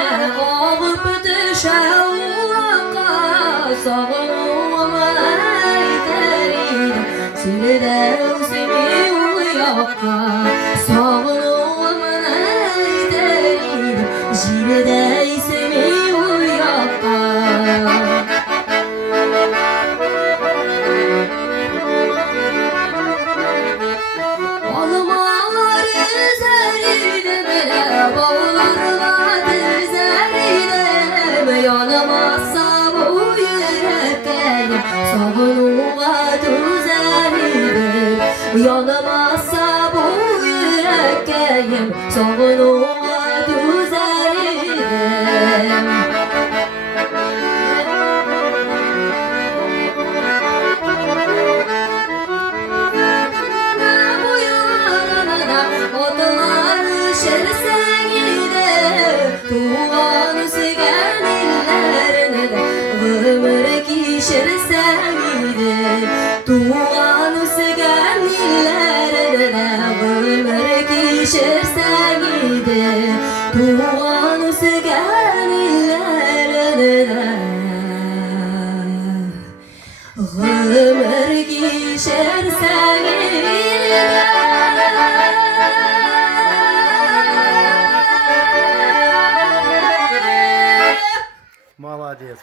ağır bütüşe uğraqa sağınıma eyterim Sirde seni uyaka sağınıma eyterim Sirde seni uyaka Almalar üzerine bağlarla dizerine yanamazsa bu yüreklerim Savunuma düzelir Yanamazsa bu yüreklerim Savunuma düzelir Odalar şersengide Tuğan sügen illerine de Vımır ki şersengide